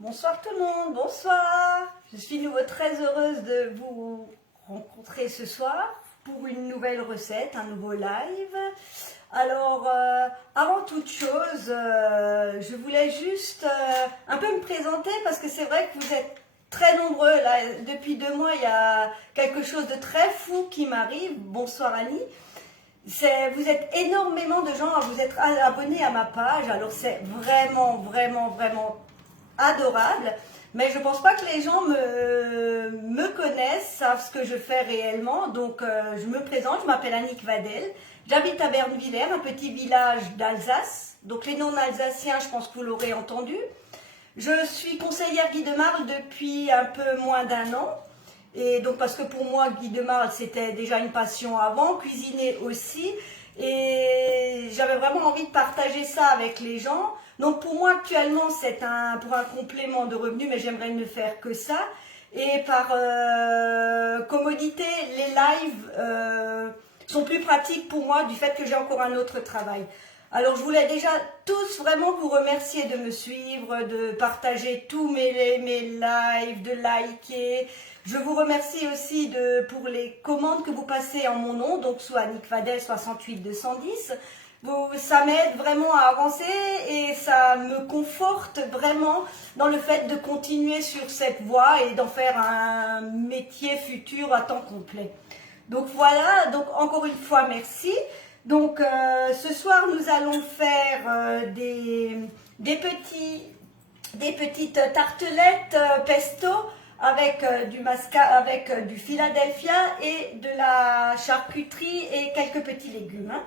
Bonsoir tout le monde, bonsoir. Je suis nouveau très heureuse de vous rencontrer ce soir pour une nouvelle recette, un nouveau live. Alors, avant toute chose, je voulais juste un peu me présenter parce que c'est vrai que vous êtes très nombreux. Là, depuis 2 mois, il y a quelque chose de très fou qui m'arrive. Bonsoir Annie. Vous êtes énormément de gens à vous être abonnés à ma page. Alors, c'est vraiment adorable, mais je pense pas que les gens me connaissent, savent ce que je fais réellement. Donc je me présente, je m'appelle Annick Vadel, j'habite à Bernvillers, un petit village d'Alsace. Donc les non-alsaciens, je pense que vous l'aurez entendu. Je suis conseillère Guy de Marle depuis un peu moins d'1 an. Et donc parce que pour moi, Guy de Marle, c'était déjà une passion avant, cuisiner aussi. Et j'avais vraiment envie de partager ça avec les gens. Donc pour moi actuellement c'est pour un complément de revenus, mais j'aimerais ne faire que ça. Et par commodité, les lives sont plus pratiques pour moi du fait que j'ai encore un autre travail. Alors je voulais déjà tous vraiment vous remercier de me suivre, de partager tous mes lives, de liker. Je vous remercie aussi pour les commandes que vous passez en mon nom, donc sous Annick Vadel 68 210. Ça m'aide vraiment à avancer et ça me conforte vraiment dans le fait de continuer sur cette voie et d'en faire un métier futur à temps complet. Donc voilà, donc encore une fois merci. Donc ce soir nous allons faire des petites tartelettes pesto avec du Philadelphia et de la charcuterie et quelques petits légumes.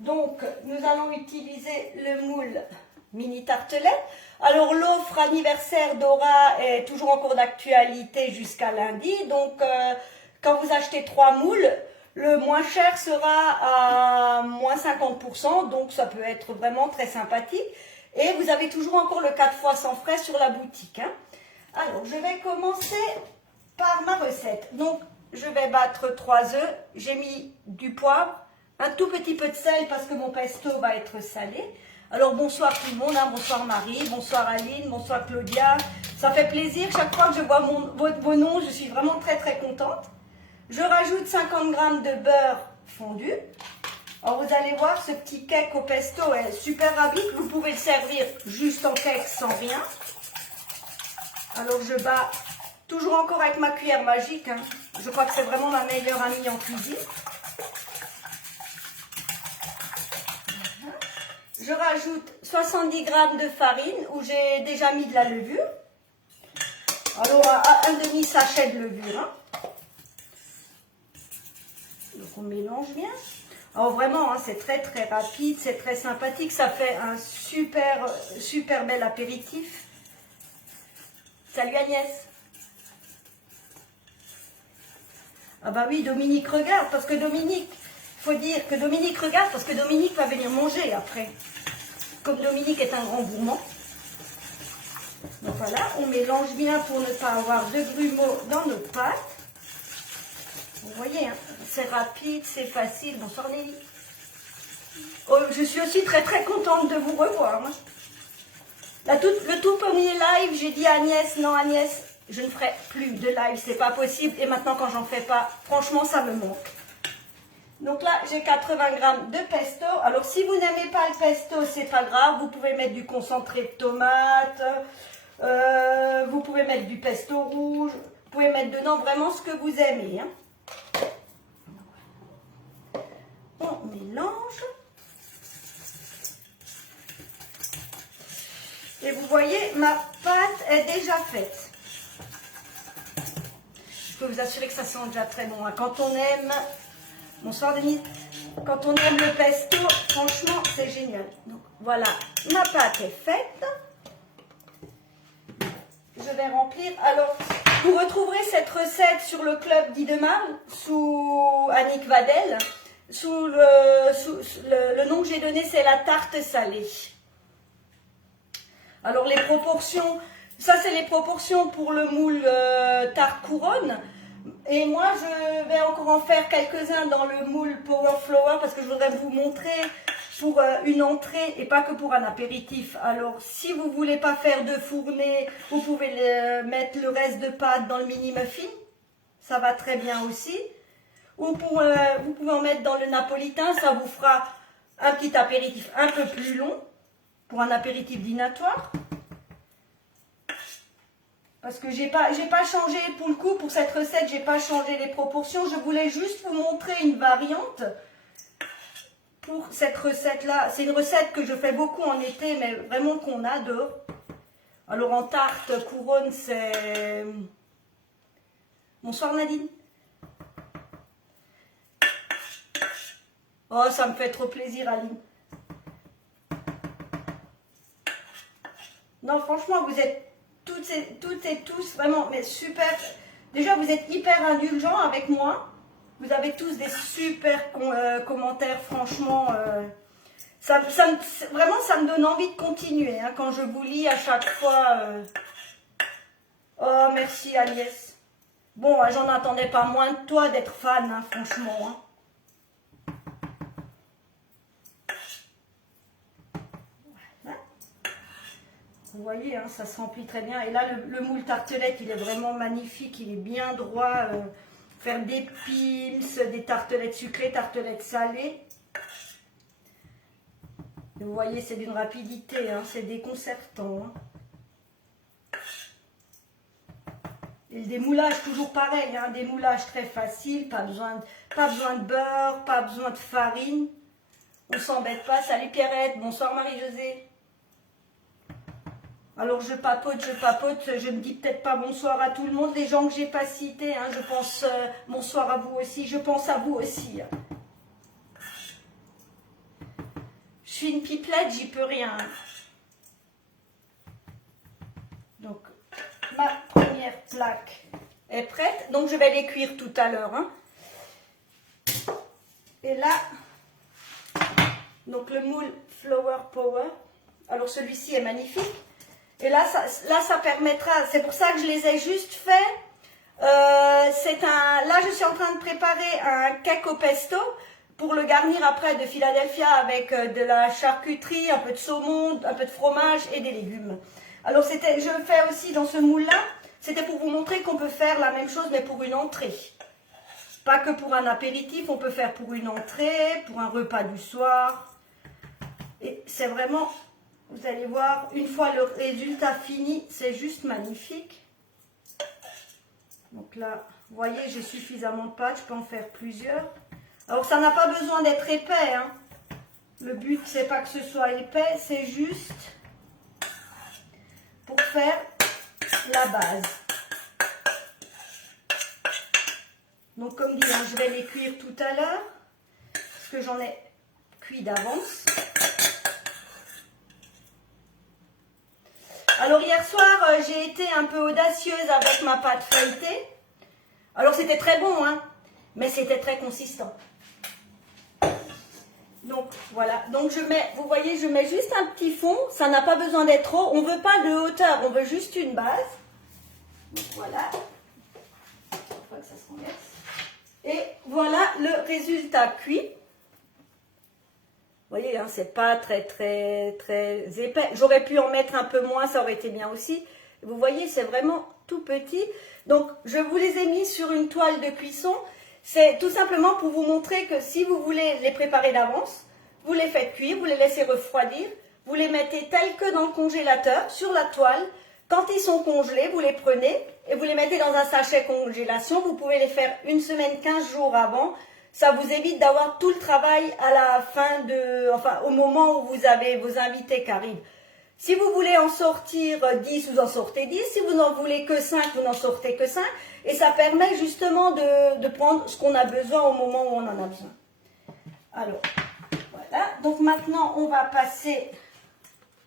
Donc, nous allons utiliser le moule mini tartelette. Alors, l'offre anniversaire d'Aura est toujours en cours d'actualité jusqu'à lundi. Donc, quand vous achetez 3 moules, le moins cher sera à moins 50%. Donc, ça peut être vraiment très sympathique. Et vous avez toujours encore le 4 fois sans frais sur la boutique. Alors, je vais commencer par ma recette. Donc, je vais battre 3 œufs. J'ai mis du poivre. Un tout petit peu de sel parce que mon pesto va être salé. Alors bonsoir tout le monde, hein. Bonsoir Marie, bonsoir Aline, bonsoir Claudia. Ça fait plaisir, chaque fois que je vois vos noms, je suis vraiment très contente. Je rajoute 50 g de beurre fondu. Alors vous allez voir, ce petit cake au pesto est super rapide. Vous pouvez le servir juste en cake sans rien. Alors je bats toujours encore avec ma cuillère magique. Hein. Je crois que c'est vraiment ma meilleure amie en cuisine. Je rajoute 70 g de farine où j'ai déjà mis de la levure. Alors, un demi-sachet de levure. Hein. Donc, on mélange bien. Alors, vraiment, hein, c'est très rapide, c'est très sympathique. Ça fait un super bel apéritif. Salut Agnès. Ah bah oui, Dominique regarde, parce que Dominique, il faut dire que Dominique regarde, parce que Dominique va venir manger après. Comme Dominique est un grand gourmand. Donc voilà, on mélange bien pour ne pas avoir de grumeaux dans notre pâte. Vous voyez, hein, c'est rapide, c'est facile. Bonsoir Nelly. Oh, je suis aussi très contente de vous revoir. Hein. Le tout premier live, j'ai dit à Agnès, non Agnès, je ne ferai plus de live, c'est pas possible. Et maintenant quand j'en fais pas, franchement ça me manque. Donc là, j'ai 80 g de pesto. Alors, si vous n'aimez pas le pesto, c'est pas grave. Vous pouvez mettre du concentré de tomate. Vous pouvez mettre du pesto rouge. Vous pouvez mettre dedans vraiment ce que vous aimez. Hein. On mélange. Et vous voyez, ma pâte est déjà faite. Je peux vous assurer que ça sent déjà très bon. Hein. Quand on aime... Bonsoir Denis. Quand on aime le pesto, franchement, c'est génial. Donc voilà, ma pâte est faite. Je vais remplir. Alors, vous retrouverez cette recette sur le club Guy de Marle, sous Annick Vadel. Sous le nom que j'ai donné, c'est la tarte salée. Alors les proportions, ça c'est les proportions pour le moule tarte couronne. Et moi, je vais encore en faire quelques-uns dans le moule Power Flower parce que je voudrais vous montrer pour une entrée et pas que pour un apéritif. Alors, si vous voulez pas faire de fournée, vous pouvez mettre le reste de pâte dans le mini muffin. Ça va très bien aussi. Ou vous pouvez en mettre dans le napolitain. Ça vous fera un petit apéritif un peu plus long pour un apéritif dînatoire. Parce que j'ai pas changé pour le coup, pour cette recette, j'ai pas changé les proportions. Je voulais juste vous montrer une variante pour cette recette-là. C'est une recette que je fais beaucoup en été, mais vraiment qu'on adore. Alors en tarte couronne, c'est... Bonsoir Nadine. Oh, ça me fait trop plaisir, Aline. Non, franchement, vous êtes toutes et tous vraiment mais super. Déjà, vous êtes hyper indulgents avec moi. Vous avez tous des super commentaires, franchement. Vraiment, ça me donne envie de continuer hein, quand je vous lis à chaque fois. Oh, merci Agnès. Bon, j'en attendais pas moins de toi d'être fan, hein, franchement. Hein. Vous voyez, hein, ça se remplit très bien. Et là, le moule tartelette, il est vraiment magnifique. Il est bien droit. Faire des pims, des tartelettes sucrées, tartelettes salées. Et vous voyez, c'est d'une rapidité. Hein, c'est déconcertant. Hein. Et le démoulage, toujours pareil. Hein, démoulage très facile. Pas besoin de beurre, pas besoin de farine. On s'embête pas. Salut Pierrette. Bonsoir Marie-Josée. Alors je papote, je ne dis peut-être pas bonsoir à tout le monde, les gens que j'ai pas cités, hein, je pense bonsoir à vous aussi, je pense à vous aussi. Je suis une pipelette, j'y peux rien. Donc ma première plaque est prête, donc je vais les cuire tout à l'heure. Hein. Et là, donc le moule Flower Power, alors celui-ci est magnifique. Et là, ça permettra, c'est pour ça que je les ai juste faits. Là, je suis en train de préparer un cake au pesto pour le garnir après de Philadelphia avec de la charcuterie, un peu de saumon, un peu de fromage et des légumes. Alors, je le fais aussi dans ce moule-là. C'était pour vous montrer qu'on peut faire la même chose, mais pour une entrée. Pas que pour un apéritif, on peut faire pour une entrée, pour un repas du soir. Et c'est vraiment... Vous allez voir, une fois le résultat fini, c'est juste magnifique. Donc là, vous voyez, j'ai suffisamment de pâte, je peux en faire plusieurs. Alors ça n'a pas besoin d'être épais. Hein. Le but, c'est pas que ce soit épais, c'est juste pour faire la base. Donc comme dit, hein, je vais les cuire tout à l'heure, parce que j'en ai cuit d'avance. Alors hier soir, j'ai été un peu audacieuse avec ma pâte feuilletée. Alors c'était très bon, hein, mais c'était très consistant. Donc voilà, donc vous voyez, je mets juste un petit fond, ça n'a pas besoin d'être trop. On ne veut pas de hauteur, on veut juste une base. Donc voilà, faut que ça se renverse. Et voilà le résultat cuit. Vous voyez, hein, c'est pas très épais. J'aurais pu en mettre un peu moins, ça aurait été bien aussi. Vous voyez, c'est vraiment tout petit. Donc, je vous les ai mis sur une toile de cuisson. C'est tout simplement pour vous montrer que si vous voulez les préparer d'avance, vous les faites cuire, vous les laissez refroidir, vous les mettez tels que dans le congélateur, sur la toile. Quand ils sont congelés, vous les prenez et vous les mettez dans un sachet congélation. Vous pouvez les faire une semaine, 15 jours avant. Ça vous évite d'avoir tout le travail à la fin au moment où vous avez vos invités qui arrivent. Si vous voulez en sortir 10, vous en sortez 10. Si vous n'en voulez que 5, vous n'en sortez que 5. Et ça permet justement de prendre ce qu'on a besoin au moment où on en a besoin. Alors, voilà. Donc maintenant, on va passer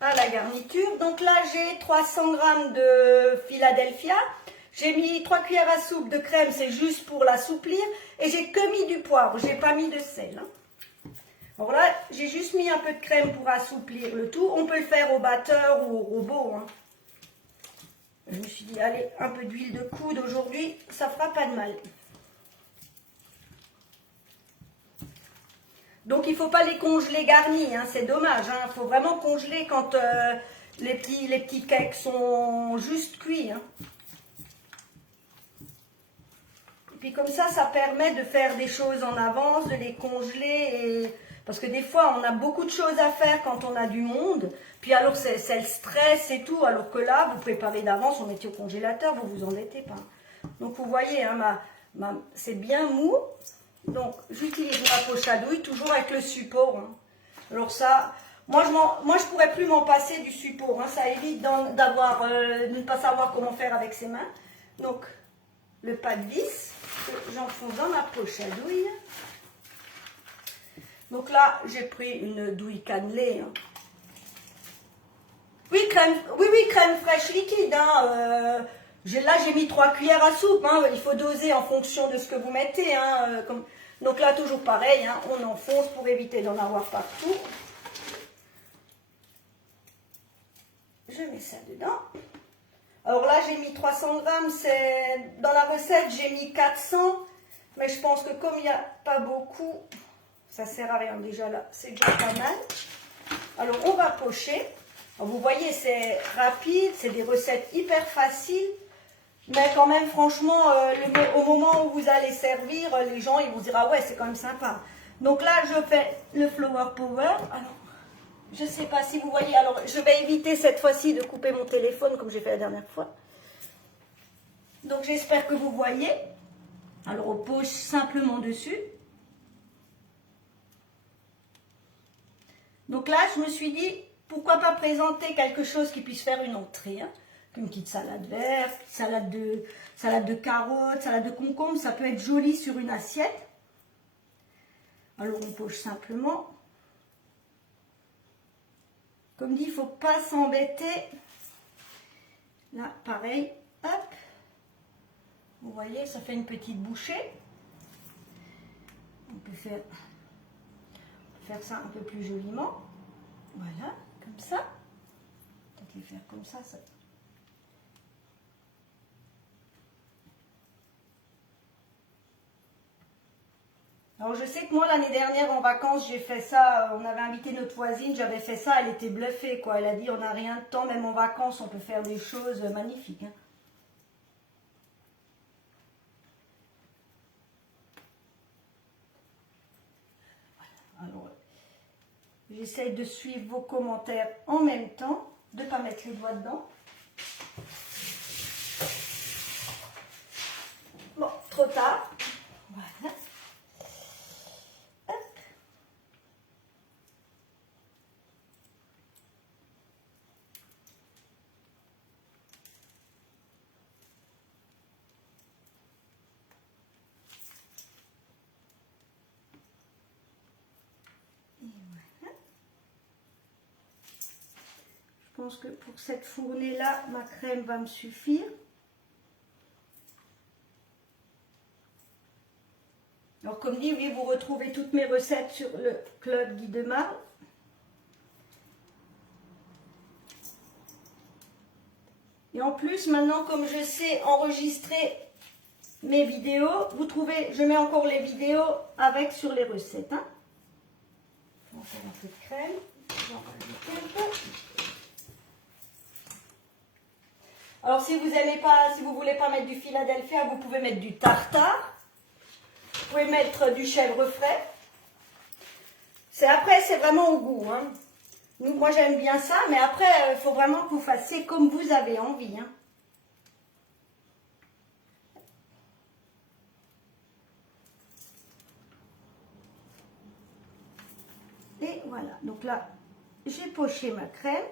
à la garniture. Donc là, j'ai 300 g de Philadelphia. J'ai mis 3 cuillères à soupe de crème, c'est juste pour l'assouplir. Et j'ai que mis du poivre, j'ai pas mis de sel. Hein. Alors là, j'ai juste mis un peu de crème pour assouplir le tout. On peut le faire au batteur ou au robot. Hein. Je me suis dit, allez, un peu d'huile de coude aujourd'hui, ça fera pas de mal. Donc il ne faut pas les congeler garnis, hein, c'est dommage. Il faut vraiment congeler quand les petits cakes sont juste cuits. Hein. Et puis comme ça permet de faire des choses en avance, de les congeler. Parce que des fois, on a beaucoup de choses à faire quand on a du monde. Puis alors, c'est le stress et tout. Alors que là, vous préparez d'avance, on mettait au congélateur, vous vous embêtez pas. Donc vous voyez, hein, c'est bien mou. Donc j'utilise ma poche à douille, toujours avec le support. Hein. Alors ça, moi je pourrais plus m'en passer du support. Hein. Ça évite de ne pas savoir comment faire avec ses mains. Donc le pas de vis, j'enfonce dans ma poche à douille. Donc là, j'ai pris une douille cannelée. Hein. Oui, crème fraîche liquide. Hein. Là, j'ai mis 3 cuillères à soupe. Hein. Il faut doser en fonction de ce que vous mettez. Hein. Donc là, toujours pareil. Hein. On enfonce pour éviter d'en avoir partout. Je mets ça dedans. Alors là, j'ai mis 300 grammes. Dans la recette, j'ai mis 400. Mais je pense que comme il n'y a pas beaucoup, ça ne sert à rien. Déjà là, c'est déjà pas mal. Alors, on va pocher. Alors, vous voyez, c'est rapide. C'est des recettes hyper faciles. Mais quand même, franchement, au moment où vous allez servir, les gens, ils vont se dire, ah ouais, c'est quand même sympa. Donc là, je fais le Flower Power. Alors, je ne sais pas si vous voyez. Alors, je vais éviter cette fois-ci de couper mon téléphone comme j'ai fait la dernière fois. Donc, j'espère que vous voyez. Alors, on pose simplement dessus. Donc là, je me suis dit, pourquoi pas présenter quelque chose qui puisse faire une entrée, hein. Une petite salade verte, salade de carottes, salade de concombre, ça peut être joli sur une assiette. Alors on poche simplement. Comme dit, il ne faut pas s'embêter. Là, pareil, hop. Vous voyez, ça fait une petite bouchée. On peut faire ça un peu plus joliment. Voilà, comme ça. Peut-être les faire comme ça. Alors je sais que moi l'année dernière en vacances j'ai fait ça, on avait invité notre voisine, j'avais fait ça, elle était bluffée quoi, elle a dit on n'a rien de temps, même en vacances on peut faire des choses magnifiques. Hein. Voilà. Alors j'essaie de suivre vos commentaires en même temps, de ne pas mettre les doigts dedans. Bon, trop tard. Voilà. Je pense que pour cette fournée là, ma crème va me suffire. Alors comme dit, oui, vous retrouvez toutes mes recettes sur le Club Guy Demar. Et en plus, maintenant, comme je sais enregistrer mes vidéos, vous trouvez, je mets encore les vidéos avec sur les recettes. Hein. On va faire un peu de crème. J'en rajoute un peu. Alors si vous aimez pas, si vous voulez pas mettre du Philadelphia, vous pouvez mettre du tartare. Vous pouvez mettre du chèvre frais. Après, c'est vraiment au goût. Hein. Moi, j'aime bien ça, mais après, il faut vraiment que vous fassiez comme vous avez envie. Hein. Et voilà. Donc là, j'ai poché ma crème.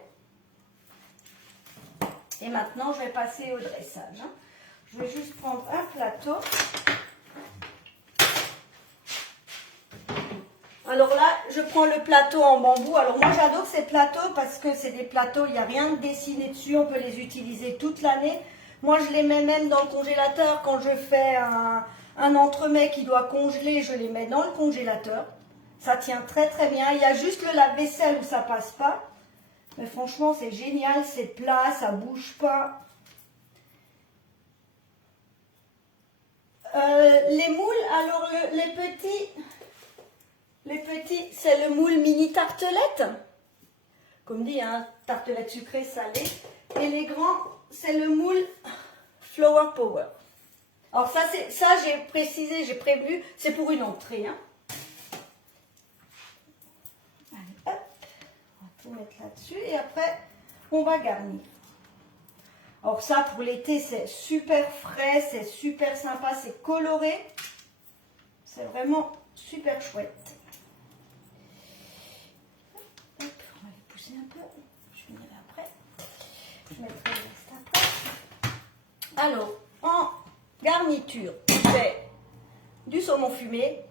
Et maintenant, je vais passer au dressage. Hein. Je vais juste prendre un plateau. Alors là, je prends le plateau en bambou. Alors moi, j'adore ces plateaux parce que c'est des plateaux, il n'y a rien de dessiné dessus. On peut les utiliser toute l'année. Moi, je les mets même dans le congélateur. Quand je fais un entremets qui doit congeler, je les mets dans le congélateur. Ça tient très très bien. Il y a juste le lave-vaisselle où ça passe pas. Mais franchement, c'est génial, c'est plat, ça bouge pas. Les moules, alors les petits, Les petits, c'est le moule mini tartelette. Comme dit, hein, tartelette sucrée, salée. Et les grands, c'est le moule Flower Power. Alors ça, j'ai précisé, j'ai prévu, c'est pour une entrée. Hein. Allez, hop, on va tout mettre là-dessus et après, on va garnir. Alors ça, pour l'été, c'est super frais, c'est super sympa, c'est coloré. C'est vraiment super chouette. Hop, on va les pousser un peu. Je finirai après. Je mettrai le reste après. Alors, en garniture, je fais du saumon fumé,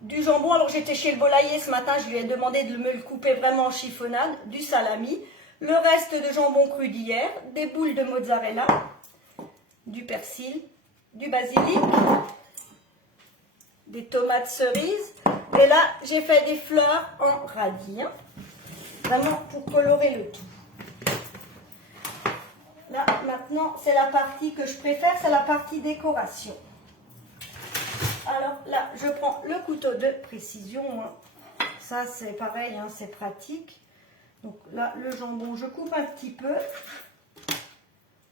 du jambon. Alors j'étais chez le volailler ce matin, je lui ai demandé de me le couper vraiment en chiffonnade, du salami, le reste de jambon cru d'hier, des boules de mozzarella, du persil, du basilic, des tomates cerises. Et là, j'ai fait des fleurs en radis, hein, vraiment pour colorer le tout. Là, maintenant, c'est la partie que je préfère, c'est la partie décoration. Alors là, je prends le couteau de précision. Hein. Ça, c'est pareil, hein, c'est pratique. Donc là, le jambon, je coupe un petit peu.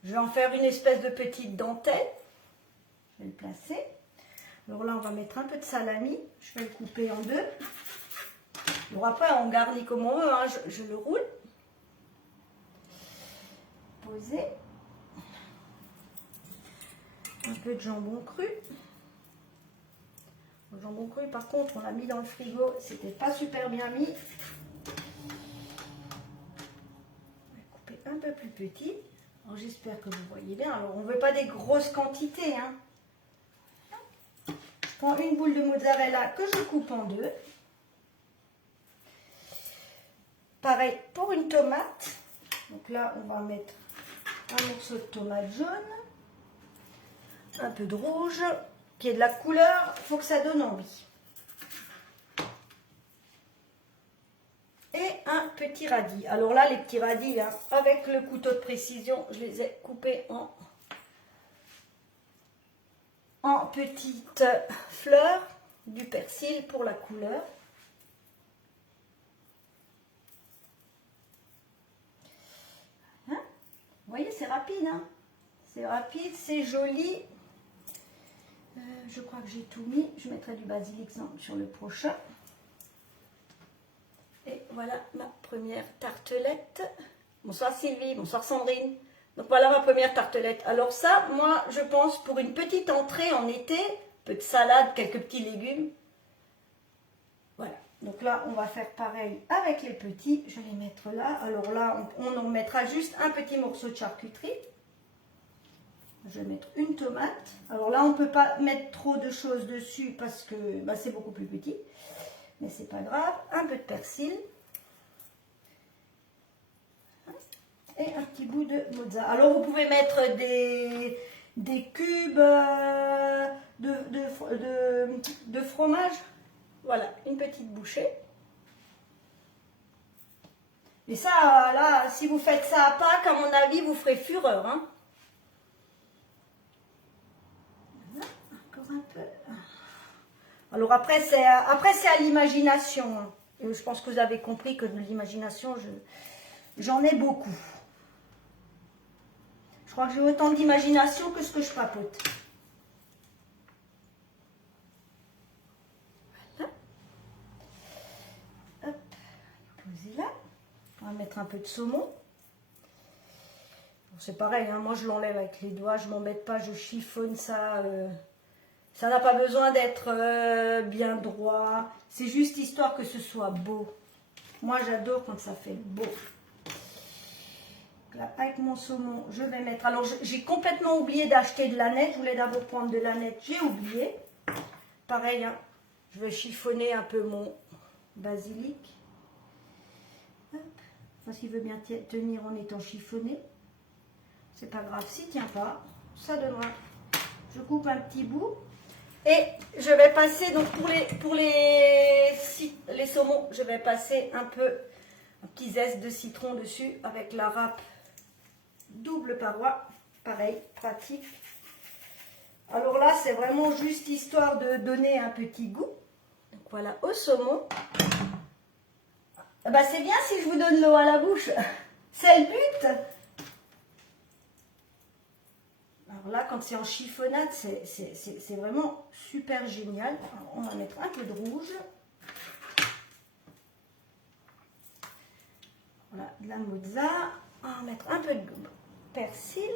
Je vais en faire une espèce de petite dentelle. Je vais le placer. Alors là, on va mettre un peu de salami. Je vais le couper en deux. Alors après, on garnit comme on veut. Hein. Je le roule. Poser. Un peu de jambon cru. Le jambon cru, par contre, on l'a mis dans le frigo. C'était pas super bien mis. On va couper un peu plus petit. Alors j'espère que vous voyez bien. Alors on ne veut pas des grosses quantités. Hein. Je prends une boule de mozzarella que je coupe en deux. Pareil pour une tomate. Donc là, on va mettre un morceau de tomate jaune. Un peu de rouge. Qu'il y ait de la couleur, il faut que ça donne envie. Et un petit radis. Alors là, les petits radis, hein, avec le couteau de précision, je les ai coupés en petites fleurs, du persil pour la couleur. Hein, vous voyez, c'est rapide. Hein, c'est rapide, c'est joli. Je crois que j'ai tout mis. Je mettrai du basilic sur le prochain. Et voilà ma première tartelette. Bonsoir Sylvie, bonsoir Sandrine. Donc voilà ma première tartelette. Alors ça, moi, je pense pour une petite entrée en été, un peu de salade, quelques petits légumes. Voilà. Donc là, on va faire pareil avec les petits. Je vais les mettre là. Alors là, on en mettra juste un petit morceau de charcuterie. Je vais mettre une tomate. Alors là, on ne peut pas mettre trop de choses dessus parce que bah, c'est beaucoup plus petit. Mais c'est pas grave. Un peu de persil. Et un petit bout de mozzarella. Alors vous pouvez mettre des cubes de fromage. Voilà, une petite bouchée. Et ça, là, si vous faites ça à Pâques, à mon avis, vous ferez fureur. Hein. Un peu. Alors après c'est à l'imagination. Hein. Je pense que vous avez compris que de l'imagination, j'en ai beaucoup. Je crois que j'ai autant d'imagination que ce que je papote. Voilà. Hop, posez là. On va mettre un peu de saumon. Bon, c'est pareil, hein, moi je l'enlève avec les doigts, je m'embête pas, je chiffonne ça. Ça n'a pas besoin d'être bien droit. C'est juste histoire que ce soit beau. Moi, j'adore quand ça fait beau. Là, avec mon saumon, je vais mettre... Alors, j'ai complètement oublié d'acheter de l'aneth. Je voulais d'abord prendre de l'aneth. J'ai oublié. Pareil, hein, je vais chiffonner un peu mon basilic. Hop. Enfin, s'il veut bien tenir en étant chiffonné. C'est pas grave. S'il ne tient pas, ça donnera. Je coupe un petit bout. Et je vais passer, donc pour les saumons, je vais passer un petit zeste de citron dessus avec la râpe double paroi. Pareil, pratique. Alors là, c'est vraiment juste histoire de donner un petit goût. Donc Voilà, au saumon. Bah, c'est bien si je vous donne l'eau à la bouche. C'est le but. Alors là, quand c'est en chiffonnade, c'est vraiment super génial. Alors, on va mettre un peu de rouge. Voilà, de la mozza. On va mettre un peu de persil.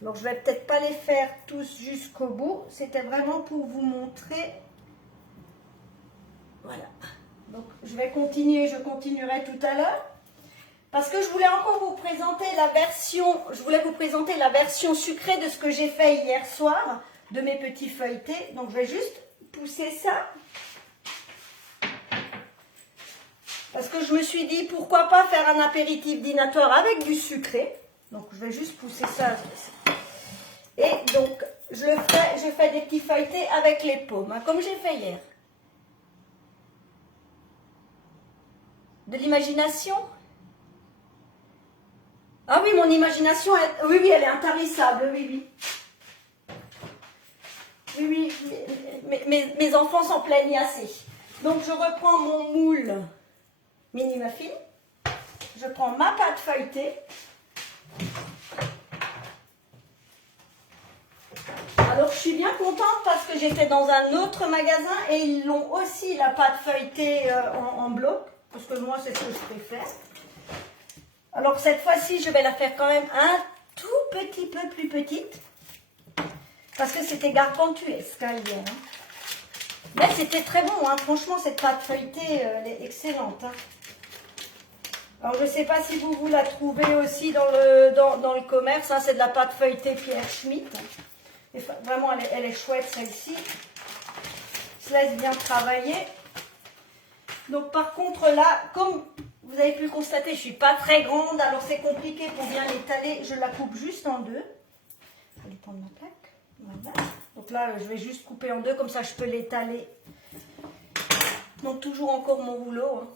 Donc, je vais peut-être pas les faire tous jusqu'au bout. C'était vraiment pour vous montrer. Voilà. Donc, je vais continuer. Je continuerai tout à l'heure. Parce que je voulais encore vous présenter la version, sucrée de ce que j'ai fait hier soir, de mes petits feuilletés. Donc je vais juste pousser ça. Parce que je me suis dit, pourquoi pas faire un apéritif dînatoire avec du sucré. Donc je vais juste pousser ça. Et donc je fais des petits feuilletés avec les pommes, hein, comme j'ai fait hier. De l'imagination? Ah oui, mon imagination, oui, elle est intarissable, oui. Oui, mes enfants s'en plaignent assez. Donc, je reprends mon moule mini muffin. Je prends ma pâte feuilletée. Alors, je suis bien contente parce que j'étais dans un autre magasin et ils l'ont aussi, la pâte feuilletée en bloc. Parce que moi, c'est ce que je préfère. Alors cette fois-ci, je vais la faire quand même un tout petit peu plus petite. Parce que c'était gargantuesque hier. Hein. Mais c'était très bon, hein. Franchement, cette pâte feuilletée, elle est excellente. Hein. Alors je ne sais pas si vous la trouvez aussi dans le commerce. Hein. C'est de la pâte feuilletée Pierre Schmitt. Et vraiment, elle est chouette celle-ci. Se laisse bien travailler. Donc par contre là, comme vous avez pu le constater, je ne suis pas très grande, alors c'est compliqué pour bien l'étaler. Je la coupe juste en deux. Je vais prendre ma plaque. Voilà. Donc là, je vais juste couper en deux, comme ça je peux l'étaler. Donc toujours encore mon rouleau, hein,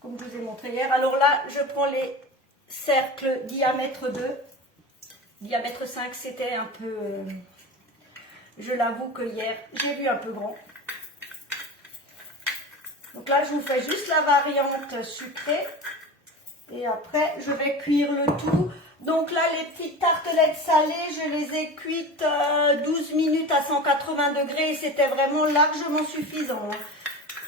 comme je vous ai montré hier. Alors là, je prends les cercles diamètre 2. Diamètre 5, c'était un peu... je l'avoue que hier, j'ai vu un peu grand. Donc là, je vous fais juste la variante sucrée. Et après, je vais cuire le tout. Donc là, les petites tartelettes salées, je les ai cuites 12 minutes à 180 degrés. Et c'était vraiment largement suffisant.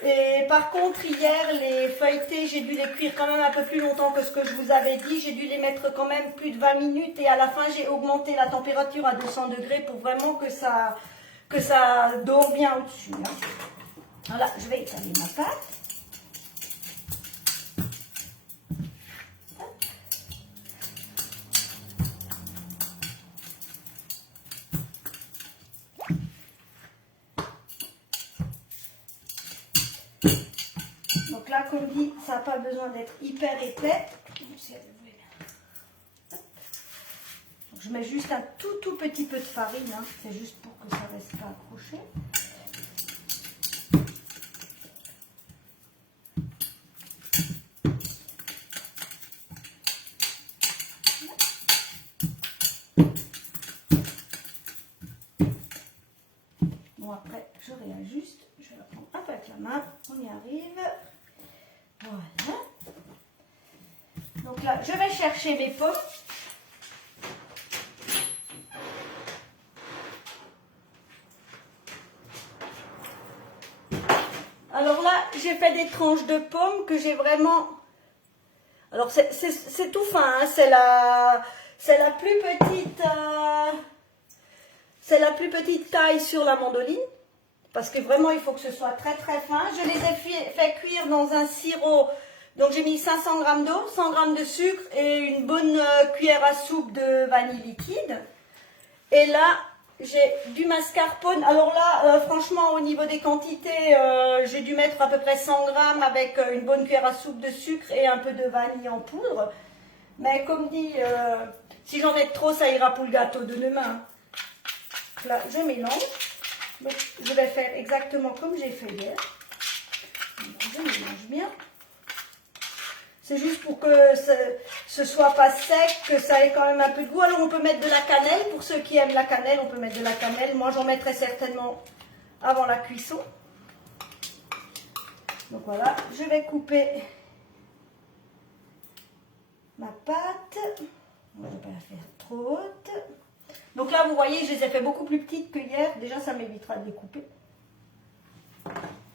Et par contre, hier, les feuilletés, j'ai dû les cuire quand même un peu plus longtemps que ce que je vous avais dit. J'ai dû les mettre quand même plus de 20 minutes. Et à la fin, j'ai augmenté la température à 200 degrés pour vraiment que ça dore bien au-dessus. Hein. Voilà, je vais étaler ma pâte. Donc là, comme dit, ça n'a pas besoin d'être hyper épais. Donc je mets juste un tout petit peu de farine. Hein. C'est juste pour que ça ne reste pas accroché. Bon, après, je réajuste. Je vais la prendre un peu avec la main. On y arrive. Voilà. Donc là, je vais chercher mes pommes. Alors là, j'ai fait des tranches de pommes que j'ai vraiment... Alors, c'est tout fin. Hein. C'est la plus petite... C'est la plus petite taille sur la mandoline, parce que vraiment il faut que ce soit très fin. Je les ai fait cuire dans un sirop, donc j'ai mis 500 g d'eau, 100 g de sucre et une bonne cuillère à soupe de vanille liquide. Et là, j'ai du mascarpone. Alors là, franchement, au niveau des quantités, j'ai dû mettre à peu près 100 g avec une bonne cuillère à soupe de sucre et un peu de vanille en poudre. Mais comme dit, si j'en mets trop, ça ira pour le gâteau de demain. Là, je mélange. Donc, je vais faire exactement comme j'ai fait hier. Je mélange bien. C'est juste pour que ce soit pas sec, que ça ait quand même un peu de goût. Alors, on peut mettre de la cannelle. Pour ceux qui aiment la cannelle, on peut mettre de la cannelle. Moi, j'en mettrai certainement avant la cuisson. Donc voilà, je vais couper ma pâte. On ne va pas la faire trop haute. Donc là, vous voyez, je les ai fait beaucoup plus petites que hier. Déjà, ça m'évitera de les couper.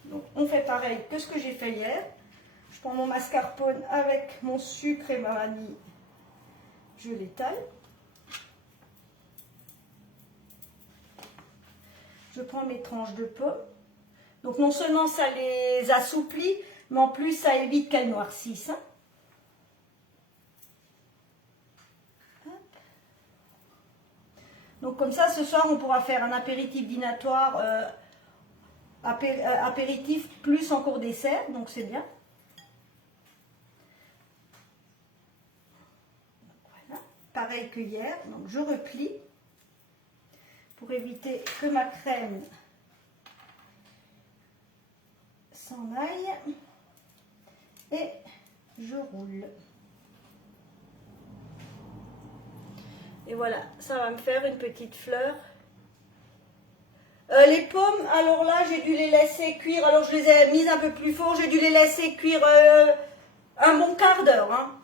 Donc, on fait pareil que ce que j'ai fait hier. Je prends mon mascarpone avec mon sucre et ma vanille. Je l'étale. Je prends mes tranches de pommes. Donc, non seulement ça les assouplit, mais en plus, ça évite qu'elles noircissent. Hein. Donc, comme ça, ce soir, on pourra faire un apéritif dînatoire, apéritif plus encore dessert. Donc, c'est bien. Pareil que hier, donc je replie pour éviter que ma crème s'en aille et je roule. Et voilà, ça va me faire une petite fleur. Les pommes, alors là j'ai dû les laisser cuire, alors je les ai mises un peu plus fort, j'ai dû les laisser cuire un bon quart d'heure. Hein.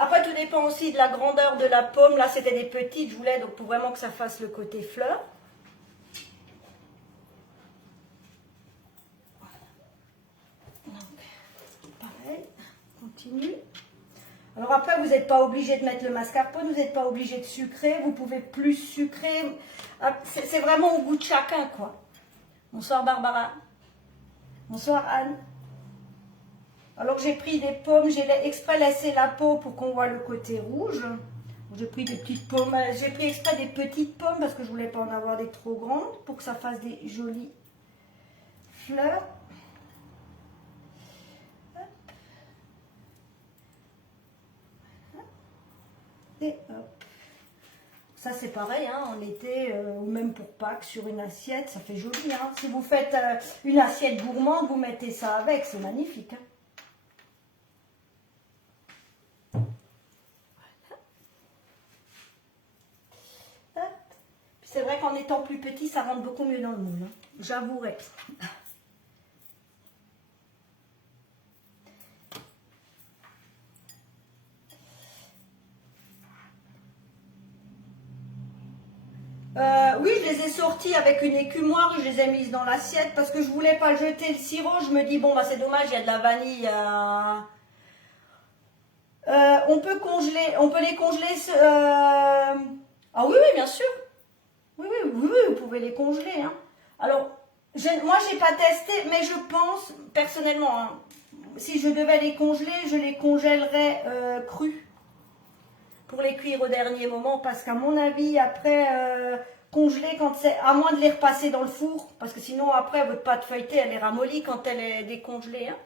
Après, tout dépend aussi de la grandeur de la pomme. Là, c'était des petites, je voulais, donc pour vraiment que ça fasse le côté fleur. Voilà. Donc, pareil, on continue. Alors après, vous n'êtes pas obligé de mettre le mascarpone, vous n'êtes pas obligé de sucrer. Vous pouvez plus sucrer. C'est vraiment au goût de chacun, quoi. Bonsoir Barbara. Bonsoir Anne. Alors j'ai pris des pommes, j'ai exprès laissé la peau pour qu'on voit le côté rouge. J'ai pris des petites pommes, j'ai pris exprès des petites pommes parce que je voulais pas en avoir des trop grandes pour que ça fasse des jolies fleurs. Et hop. Ça c'est pareil, hein, en été ou même pour Pâques sur une assiette, ça fait joli. Hein. Si vous faites une assiette gourmande, vous mettez ça avec, c'est magnifique. Hein. C'est vrai qu'en étant plus petit, ça rentre beaucoup mieux dans le moule. Hein. J'avouerai. Oui, je les ai sortis avec une écumoire, je les ai mises dans l'assiette parce que je voulais pas jeter le sirop. Je me dis, bon, bah, c'est dommage, il y a de la vanille. On peut congeler, on peut les congeler. Ah oui, oui, bien sûr. Oui, oui, oui, oui, vous pouvez les congeler. Hein. Alors, moi, je n'ai pas testé, mais je pense, personnellement, hein, si je devais les congeler, je les congèlerais crus pour les cuire au dernier moment, parce qu'à mon avis, après, congeler, quand c'est, à moins de les repasser dans le four, parce que sinon, après, votre pâte feuilletée, elle est ramollie quand elle est décongelée. Hein.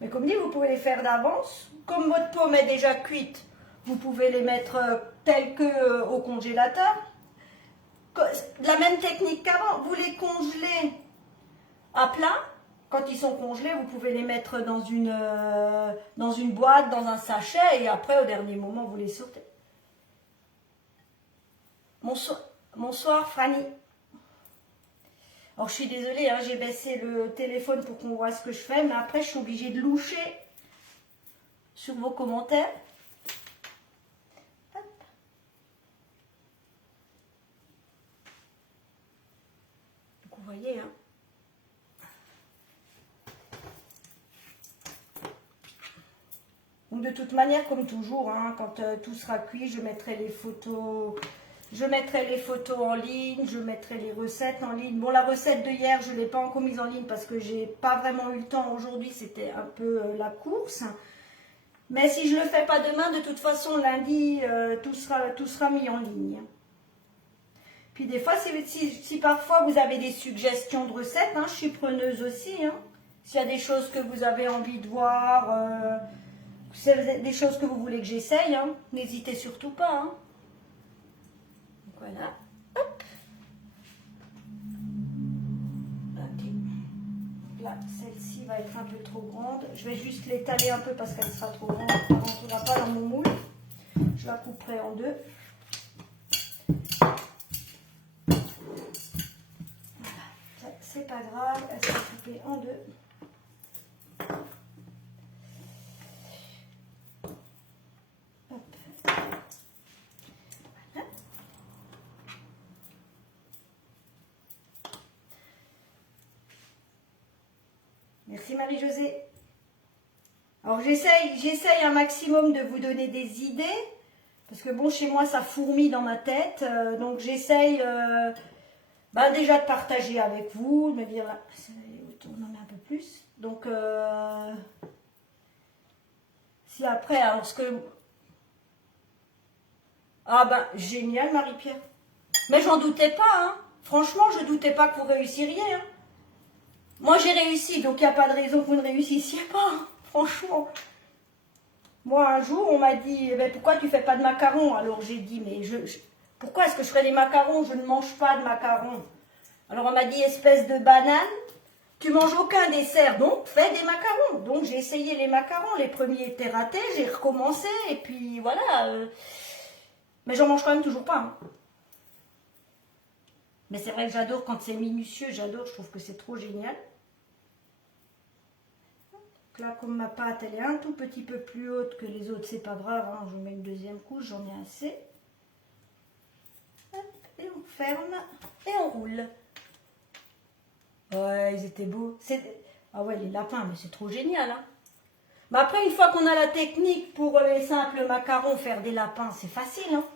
Mais comme dit, vous pouvez les faire d'avance. Comme votre pomme est déjà cuite, vous pouvez les mettre telles que au congélateur. De la même technique qu'avant, vous les congelez à plat. Quand ils sont congelés, vous pouvez les mettre dans une boîte, dans un sachet, et après, au dernier moment, vous les sortez. Bonsoir, Franny. Alors, je suis désolée, hein, j'ai baissé le téléphone pour qu'on voit ce que je fais, mais après, je suis obligée de loucher sur vos commentaires. Hop. Donc, vous voyez, hein. Donc, de toute manière, comme toujours, hein, quand tout sera cuit, je mettrai les photos. Je mettrai les photos en ligne, je mettrai les recettes en ligne. Bon, la recette de hier, je ne l'ai pas encore mise en ligne parce que j'ai pas vraiment eu le temps. Aujourd'hui, c'était un peu la course. Mais si je ne le fais pas demain, de toute façon, lundi, tout sera mis en ligne. Puis des fois, si parfois vous avez des suggestions de recettes, hein, je suis preneuse aussi. Hein. S'il y a des choses que vous avez envie de voir, des choses que vous voulez que j'essaye, hein, n'hésitez surtout pas. Hein. Voilà. Hop. Ok. Là, celle-ci va être un peu trop grande. Je vais juste l'étaler un peu parce qu'elle sera trop grande. Elle ne rentrera pas dans mon moule. Je la couperai en deux. pas grave, elle s'est coupée en deux. Hop. Voilà. Merci Marie-Josée. Alors j'essaye un maximum de vous donner des idées, parce que bon, chez moi ça fourmille dans ma tête, donc j'essaye déjà de partager avec vous, de me dire, là, on en met un peu plus, donc si après, alors ce que... Ah ben, génial Marie-Pierre, mais j'en doutais pas, hein. Franchement je doutais pas que vous réussiriez, hein. Moi j'ai réussi, donc il n'y a pas de raison que vous ne réussissiez pas, hein. Franchement. Moi, un jour, on m'a dit, eh pourquoi tu fais pas de macarons? Alors j'ai dit, mais pourquoi est-ce que je ferais des macarons? Je ne mange pas de macarons. Alors on m'a dit, espèce de banane, tu manges aucun dessert, donc fais des macarons. Donc j'ai essayé les macarons, les premiers étaient ratés, j'ai recommencé, et puis voilà. Mais j'en mange quand même toujours pas, hein. Mais c'est vrai que j'adore quand c'est minutieux, j'adore, je trouve que c'est trop génial. Là, comme ma pâte, elle est un tout petit peu plus haute que les autres, c'est pas grave, hein, je mets une deuxième couche, j'en ai assez. Hop, et on ferme et on roule. Ouais, ils étaient beaux. Ah ouais, les lapins, mais c'est trop génial, hein. Mais après, une fois qu'on a la technique pour les simples macarons, faire des lapins, c'est facile, hein.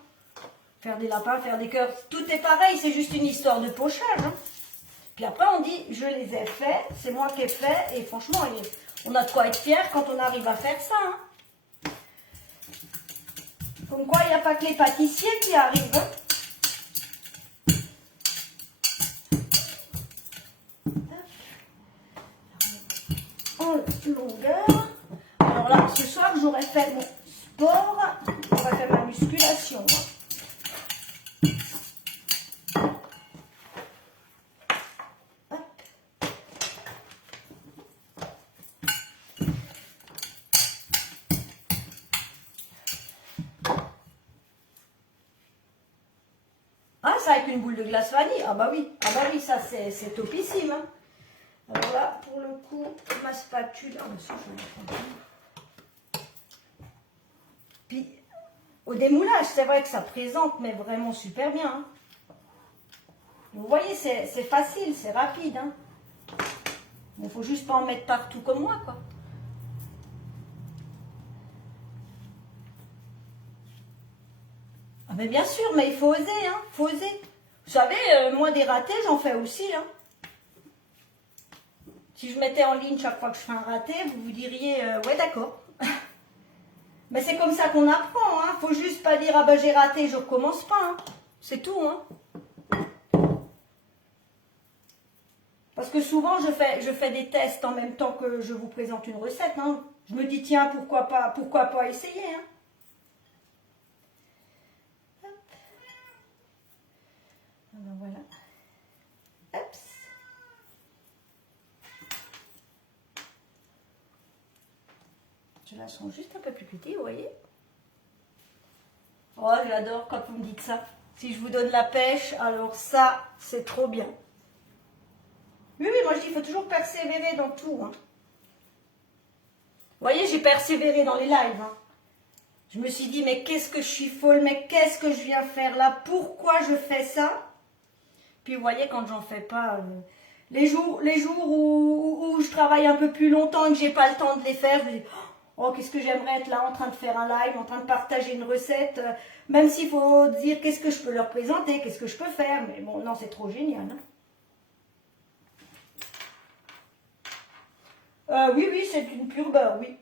Faire des lapins, faire des cœurs, tout est pareil, c'est juste une histoire de pochage, hein. Puis après, on dit, je les ai faits, c'est moi qui ai fait, et franchement, on a de quoi être fier quand on arrive à faire ça, hein. Comme quoi, il n'y a pas que les pâtissiers qui arrivent, hein. En longueur. Alors là, ce soir, j'aurais fait mon sport, j'aurais fait ma musculation, hein. Ah, ça avec une boule de glace vanille. Ah bah oui, ça c'est topissime, hein. Alors là, pour le coup, ma spatule. Ah, monsieur, je vais la prendre. Puis, au démoulage, c'est vrai que ça présente, mais vraiment super bien, hein. Vous voyez, c'est facile, c'est rapide, hein. Il ne faut juste pas en mettre partout comme moi, quoi. Ah mais bien sûr, mais il faut oser, hein. Faut oser. Vous savez, moi des ratés, j'en fais aussi, hein. Si je mettais en ligne chaque fois que je fais un raté, vous vous diriez, ouais d'accord. Mais c'est comme ça qu'on apprend, hein. Faut juste pas dire, ah ben j'ai raté, je recommence pas, hein. C'est tout, hein. Parce que souvent, je fais des tests en même temps que je vous présente une recette, hein. Je me dis, tiens, pourquoi pas essayer, hein. Hop. Alors voilà. Hop. Ceux-là sont juste un peu plus petits, vous voyez. Oh, j'adore quand vous me dites ça. Si je vous donne la pêche, alors ça, c'est trop bien. Oui, moi je dis, il faut toujours persévérer dans tout, hein. Vous voyez, j'ai persévéré dans les lives, hein. Je me suis dit, mais qu'est-ce que je suis folle, mais qu'est-ce que je viens faire là, pourquoi je fais ça? Puis vous voyez, quand j'en fais pas, les jours où je travaille un peu plus longtemps et que j'ai pas le temps de les faire, je me dis, oh, qu'est-ce que j'aimerais être là en train de faire un live, en train de partager une recette, même s'il faut dire qu'est-ce que je peux leur présenter, qu'est-ce que je peux faire, mais bon, non, c'est trop génial, hein. Oui, c'est une pure beurre, oui.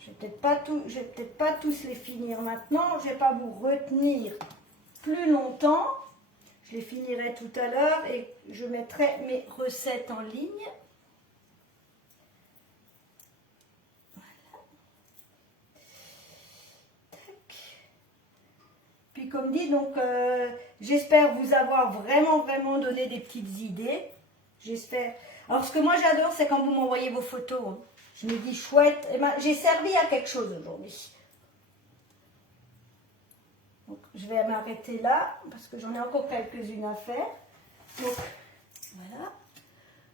Je vais peut-être pas tous les finir maintenant. Je vais pas vous retenir plus longtemps. Je les finirai tout à l'heure et je mettrai mes recettes en ligne. Voilà. Tac. Puis comme dit, donc j'espère vous avoir vraiment donné des petites idées. J'espère. Alors ce que moi j'adore, c'est quand vous m'envoyez vos photos, hein. Je me dis chouette, eh ben, j'ai servi à quelque chose aujourd'hui. je vais m'arrêter là parce que j'en ai encore quelques-unes à faire. Donc, voilà.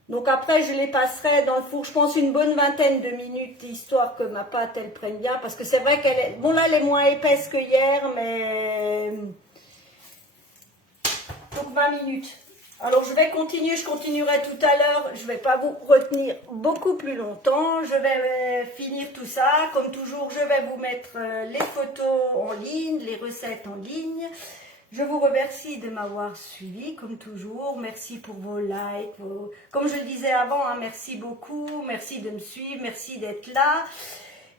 Donc après, je les passerai dans le four, je pense une bonne vingtaine de minutes, histoire que ma pâte, elle prenne bien. Parce que c'est vrai qu'elle est... Bon, là, elle est moins épaisse que hier, mais... Donc 20 minutes. Alors, je vais continuer, je continuerai tout à l'heure. Je ne vais pas vous retenir beaucoup plus longtemps. Je vais finir tout ça. Comme toujours, je vais vous mettre les photos en ligne, les recettes en ligne. Je vous remercie de m'avoir suivi, comme toujours. Merci pour vos likes. Comme je le disais avant, hein, merci beaucoup. Merci de me suivre. Merci d'être là.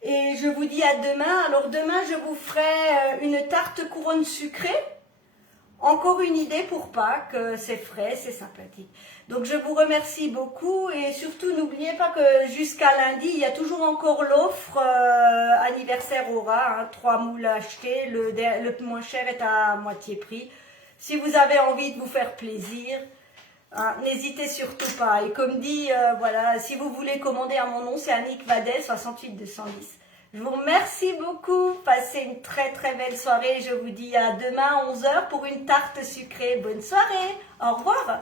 Et je vous dis à demain. Alors demain, je vous ferai une tarte couronne sucrée. Encore une idée pour Pâques. C'est frais, c'est sympathique. Donc je vous remercie beaucoup. Et surtout, n'oubliez pas que jusqu'à lundi, il y a toujours encore l'offre anniversaire Aura. Hein, 3 moules achetés. Le moins cher est à moitié prix. Si vous avez envie de vous faire plaisir, hein, n'hésitez surtout pas. Et comme dit, voilà, si vous voulez commander à mon nom, c'est Annick Vadel, 68 210. Je vous remercie beaucoup. Passez une très très belle soirée. Je vous dis à demain à 11 h pour une tarte sucrée. Bonne soirée. Au revoir.